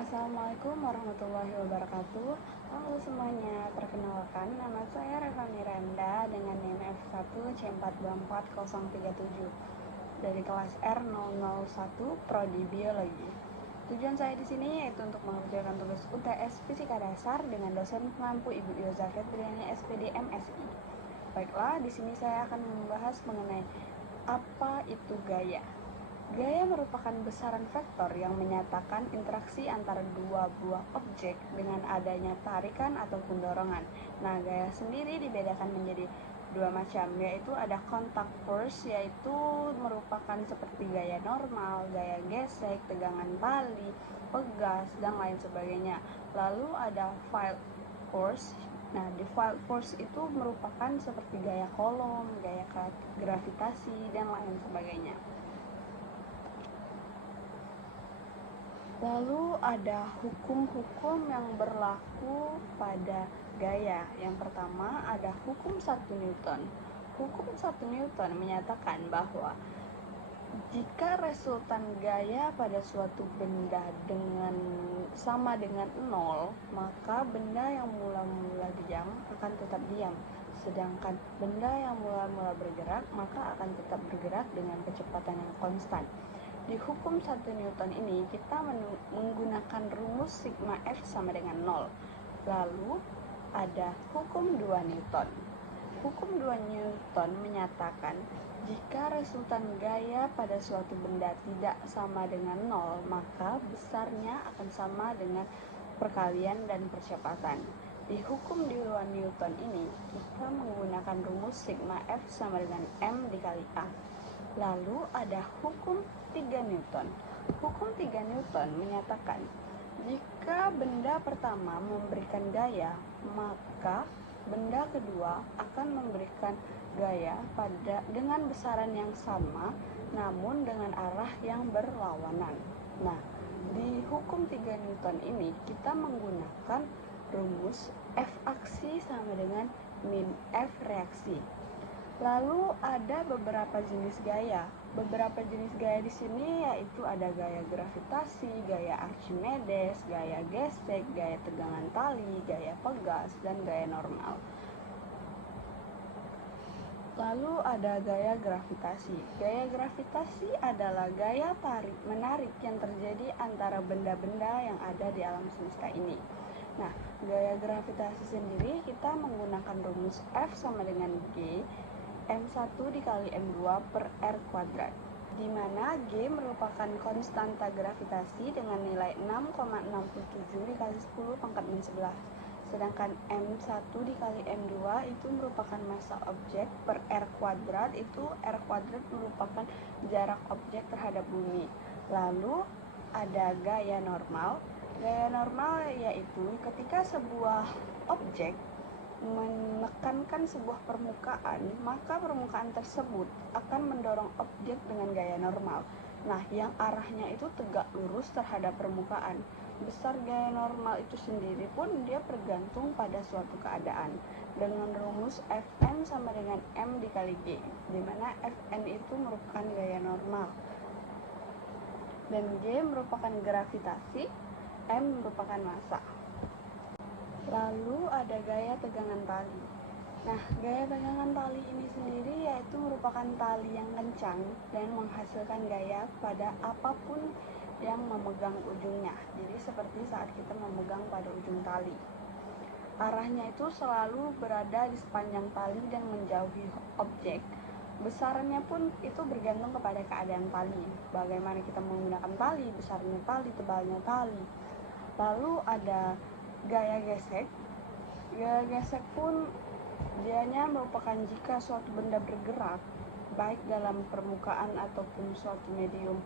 Assalamualaikum warahmatullahi wabarakatuh. Halo semuanya, perkenalkan nama saya Reva Miranda dengan NIM F1C4244037 dari kelas R001 Prodi Biologi. Tujuan saya di sini yaitu untuk mengerjakan tugas UTS Fisika Dasar dengan dosen pengampu Ibu Yoza Febriani SPD MSI. Baiklah, di sini saya akan membahas mengenai apa itu gaya. Gaya merupakan besaran vektor yang menyatakan interaksi antara dua buah objek dengan adanya tarikan ataupun dorongan. Nah, gaya sendiri dibedakan menjadi dua macam, yaitu ada contact force, yaitu merupakan seperti gaya normal, gaya gesek, tegangan tali, pegas, dan lain sebagainya. Lalu ada field force. Nah, di field force itu merupakan seperti gaya kolom, gaya gravitasi, dan lain sebagainya. Lalu ada hukum-hukum yang berlaku pada gaya. Yang pertama ada hukum 1 Newton. Hukum 1 Newton menyatakan bahwa jika resultan gaya pada suatu benda sama dengan 0, maka benda yang mula-mula diam akan tetap diam. Sedangkan benda yang mula-mula bergerak maka akan tetap bergerak dengan kecepatan yang konstan. Di hukum 1 Newton ini kita menggunakan rumus sigma F sama dengan 0. Lalu ada hukum 2 Newton. Hukum 2 Newton menyatakan jika resultan gaya pada suatu benda tidak sama dengan 0, maka besarnya akan sama dengan perkalian dan percepatan. Di hukum 2 Newton ini kita menggunakan rumus sigma F sama dengan M dikali A. Lalu ada hukum 3 Newton. Hukum 3 Newton menyatakan jika benda pertama memberikan gaya, maka benda kedua akan memberikan gaya dengan besaran yang sama namun dengan arah yang berlawanan. Nah, di hukum 3 Newton ini kita menggunakan rumus F aksi sama dengan min F reaksi. Lalu ada beberapa jenis gaya. Beberapa jenis gaya di sini yaitu ada gaya gravitasi, gaya Archimedes, gaya gesek, gaya tegangan tali, gaya pegas, dan gaya normal. Lalu ada gaya gravitasi. Gaya gravitasi adalah gaya tarik-menarik yang terjadi antara benda-benda yang ada di alam semesta ini. Nah, gaya gravitasi sendiri kita menggunakan rumus F sama dengan G M1 dikali M2 per R kuadrat, di mana G merupakan konstanta gravitasi dengan nilai 6,67 dikali 10 pangkat min 11. Sedangkan M1 dikali M2 itu merupakan massa objek per R kuadrat, itu R kuadrat merupakan jarak objek terhadap bumi. Lalu ada gaya normal. Gaya normal yaitu ketika sebuah objek menekankan sebuah permukaan, maka permukaan tersebut akan mendorong objek dengan gaya normal. Nah, yang arahnya itu tegak lurus terhadap permukaan. Besar gaya normal itu sendiri pun dia bergantung pada suatu keadaan dengan rumus Fn sama dengan M dikali G, di mana Fn itu merupakan gaya normal dan G merupakan gravitasi, M merupakan massa. Lalu ada gaya tegangan tali. Nah, gaya tegangan tali ini sendiri yaitu merupakan tali yang kencang dan menghasilkan gaya pada apapun yang memegang ujungnya. Jadi seperti saat kita memegang pada ujung tali. Arahnya itu selalu berada di sepanjang tali dan menjauhi objek. Besarannya pun itu bergantung kepada keadaan tali. Bagaimana kita menggunakan tali, besarnya tali, tebalnya tali. Lalu ada gaya gesek. Gaya gesek pun dianya merupakan jika suatu benda bergerak baik dalam permukaan ataupun suatu medium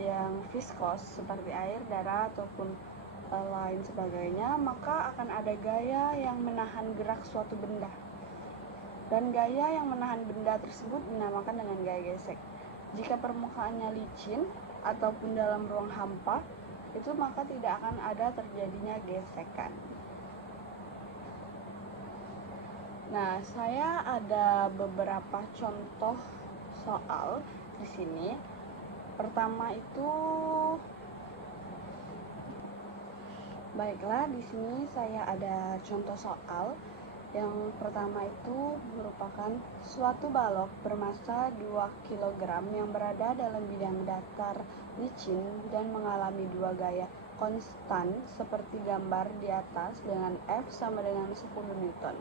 yang viskos seperti air, darah ataupun lain sebagainya, maka akan ada gaya yang menahan gerak suatu benda. Dan gaya yang menahan benda tersebut dinamakan dengan gaya gesek. Jika permukaannya licin ataupun dalam ruang hampa, itu maka tidak akan ada terjadinya gesekan. Nah, saya ada beberapa contoh soal di sini. Pertama itu Baiklah, di sini saya ada contoh soal. Yang pertama itu merupakan suatu balok bermassa 2 kg yang berada dalam bidang datar licin dan mengalami dua gaya konstan seperti gambar di atas dengan F sama dengan 10 Newton.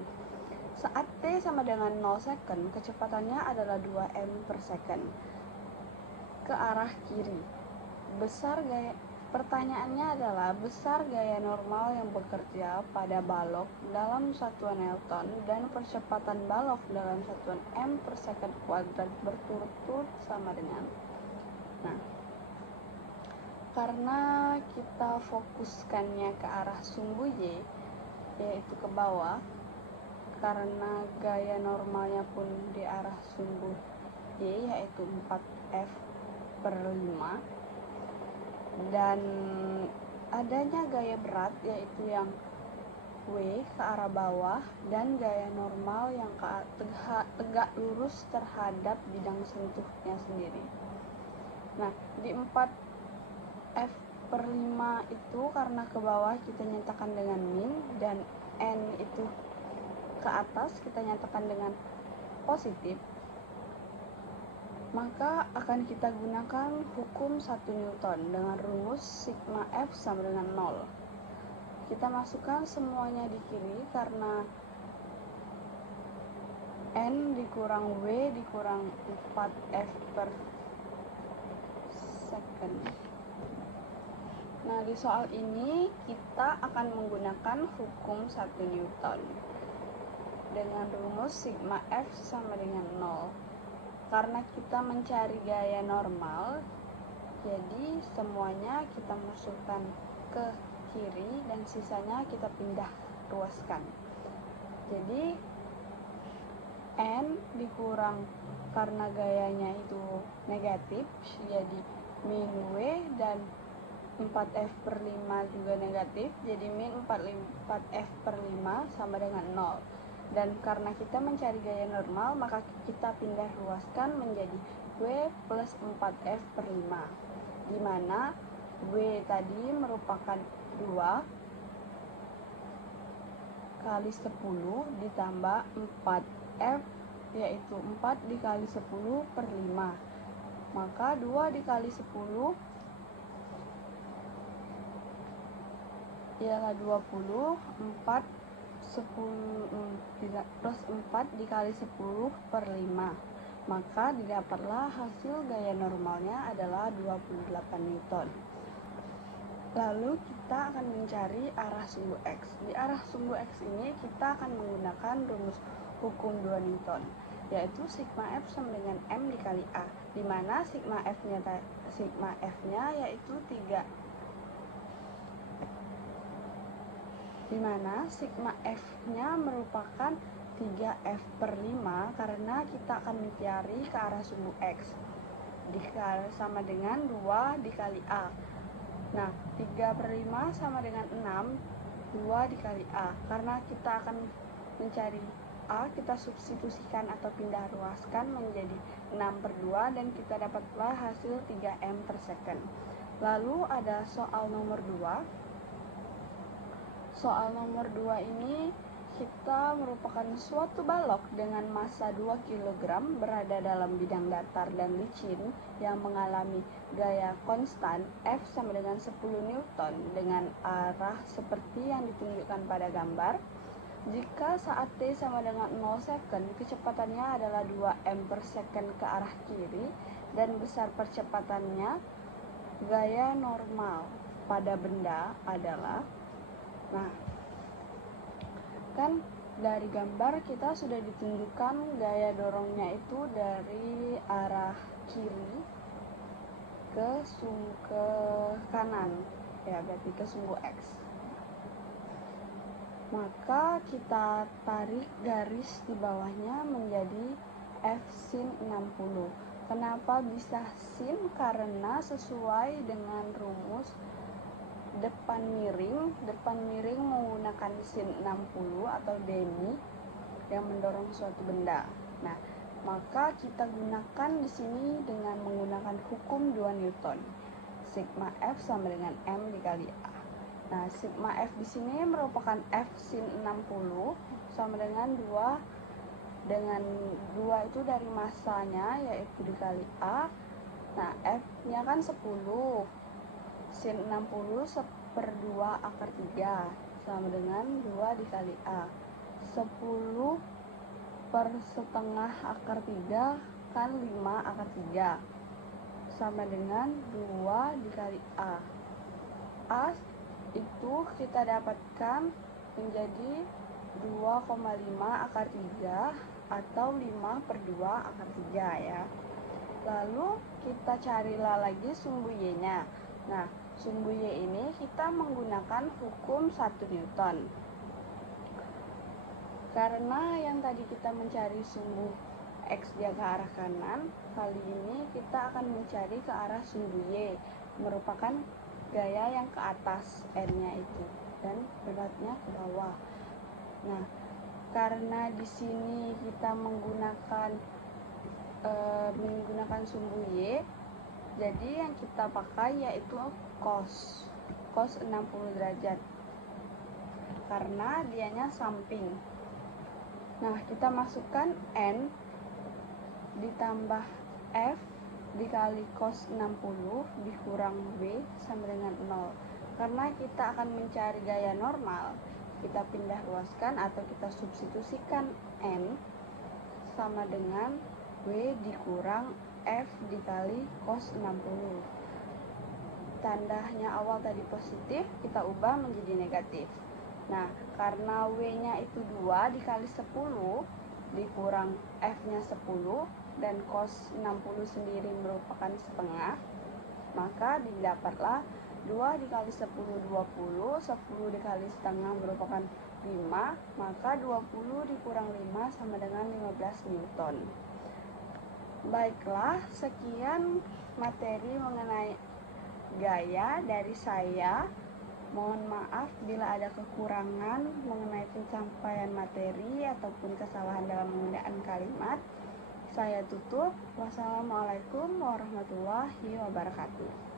Saat T sama dengan 0 second, kecepatannya adalah 2 m per second ke arah kiri. Pertanyaannya adalah besar gaya normal yang bekerja pada balok dalam satuan Newton dan percepatan balok dalam satuan m per second kuadrat berturut-turut sama dengan. Nah, karena kita fokuskannya ke arah sumbu Y, yaitu ke bawah, karena gaya normalnya pun di arah sumbu Y, yaitu 4F per 5, dan adanya gaya berat yaitu yang W ke arah bawah dan gaya normal yang tegak lurus terhadap bidang sentuhnya sendiri. Nah, di 4F per 5 itu karena ke bawah kita nyatakan dengan min dan N itu ke atas kita nyatakan dengan positif, maka akan kita gunakan hukum 1 Newton dengan rumus sigma F sama dengan 0. Kita masukkan semuanya di kiri karena N dikurang W dikurang 4F per second. Nah, di soal ini kita akan menggunakan hukum 1 Newton dengan rumus sigma F sama dengan 0. Karena kita mencari gaya normal, jadi semuanya kita masukkan ke kiri dan sisanya kita pindah ruaskan. Jadi N dikurang karena gayanya itu negatif, jadi min W, dan 4F per 5 juga negatif, jadi min 4F per 5 sama dengan 0. Dan karena kita mencari gaya normal, maka kita pindah ruaskan menjadi W plus 4F per 5, di mana W tadi merupakan 2 kali 10 ditambah 4F, yaitu 4 dikali 10 per 5. Maka 2 dikali 10 ialah 20, 4 10 plus 4 dikali 10 per 5. Maka didapatlah hasil gaya normalnya adalah 28 Newton. Lalu kita akan mencari arah sumbu X. Di arah sumbu X ini kita akan menggunakan rumus hukum 2 Newton, yaitu sigma F sama dengan M dikali A, di mana sigma F-nya yaitu 3, di mana sigma F-nya merupakan 3F per 5 karena kita akan mencari ke arah sumbu X sama dengan 2 dikali A. Nah, 3 per 5 sama dengan 6, 2 dikali A. Karena kita akan mencari A, kita substitusikan atau pindah ruaskan menjadi 6 per 2 dan kita dapatlah hasil 3M per second. Lalu ada soal nomor 2. Soal nomor 2 ini kita merupakan suatu balok dengan massa 2 kg berada dalam bidang datar dan licin yang mengalami gaya konstan F sama dengan 10 Newton dengan arah seperti yang ditunjukkan pada gambar. Jika saat T sama dengan 0 second, kecepatannya adalah 2 m per second ke arah kiri dan besar percepatannya, gaya normal pada benda adalah, nah, kan dari gambar kita sudah ditunjukkan gaya dorongnya itu dari arah kiri ke kanan, ya berarti ke sumbu X. Maka kita tarik garis di bawahnya menjadi F sin 60. Kenapa bisa sin? Karena sesuai dengan rumus depan miring menggunakan sin 60 atau demi yang mendorong suatu benda. Nah, maka kita gunakan di sini dengan menggunakan hukum 2 Newton. Sigma F sama dengan M dikali A. Nah, sigma F di sini merupakan F sin 60 sama dengan 2 itu dari masanya, yaitu dikali A. Nah, F-nya kan 10. Sin 60 1/2 akar 3 sama dengan 2 dikali A. 10 per setengah akar 3 kan 5 akar 3 sama dengan 2 dikali A. A itu kita dapatkan menjadi 2,5 akar 3 atau 5/2 akar 3 ya. Lalu kita carilah lagi sumbu Y-nya. Nah, sumbu Y ini kita menggunakan hukum 1 Newton. Karena yang tadi kita mencari sumbu X dia ke arah kanan, kali ini kita akan mencari ke arah sumbu Y, merupakan gaya yang ke atas N-nya itu dan beratnya ke bawah. Nah, karena di sini kita menggunakan sumbu Y, jadi yang kita pakai yaitu cos 60 derajat karena dianya samping. Nah, kita masukkan N ditambah F dikali cos 60 dikurang B sama dengan 0. Karena kita akan mencari gaya normal, kita pindah luaskan atau kita substitusikan N sama dengan W dikurang F dikali cos 60. Tandanya awal tadi positif, kita ubah menjadi negatif. Nah, karena W-nya itu 2 dikali 10 dikurang F-nya 10 dan cos 60 sendiri merupakan setengah, maka didapatlah 2 dikali 10 20, 10 dikali setengah merupakan 5, maka 20 dikurang 5 sama dengan 15 Newton. Baiklah, sekian materi mengenai gaya dari saya. Mohon maaf bila ada kekurangan mengenai pencapaian materi ataupun kesalahan dalam penggunaan kalimat. Saya tutup. Wassalamualaikum warahmatullahi wabarakatuh.